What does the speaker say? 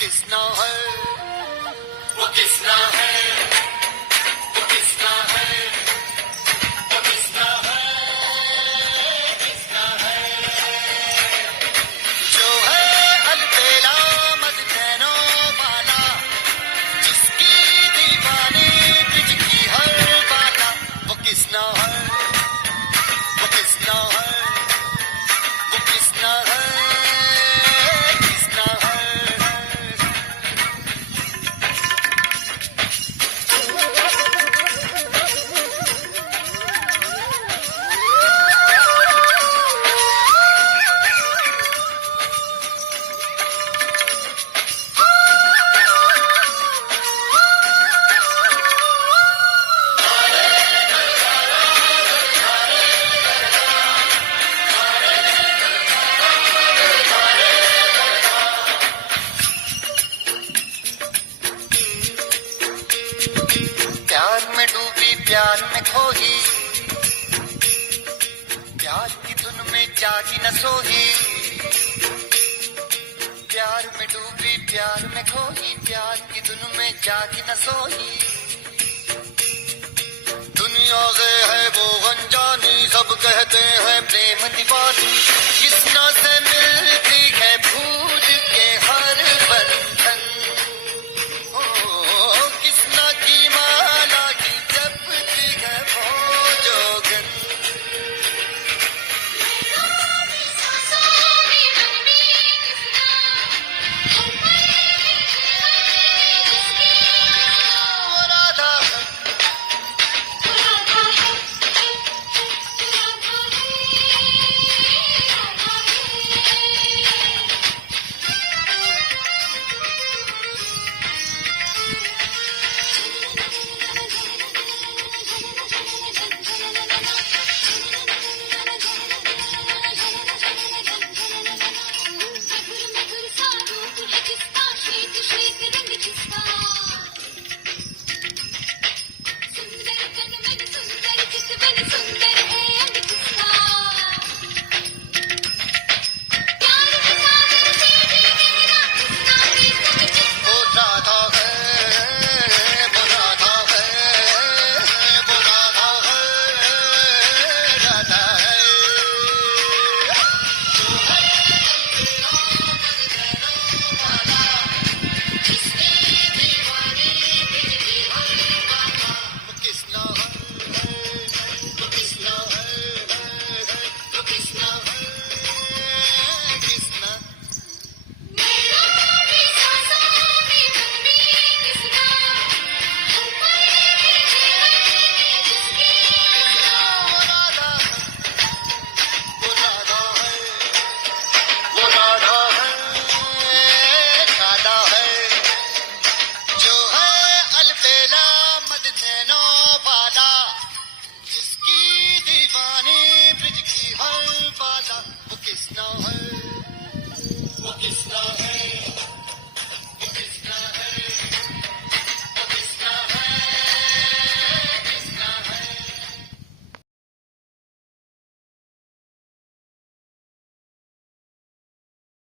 किसना है, वो किसना है, वो किसना है, वो किसना है, किसना है, जो है अलबेला मदनैनो वाला, जिसकी दीवानी तुझकी हर बाला, वो किसना है, वो किसना है, वो किसना है, किसना है। प्यार में डूबी प्यार में खोही, प्यार की धुन में जागी न सोही, प्यार में डूबी प्यार में खोही, प्यार की धुन में जागी न सोही। दुनिया से है वो अनजानी, सब कहते हैं प्रेम दीवानी,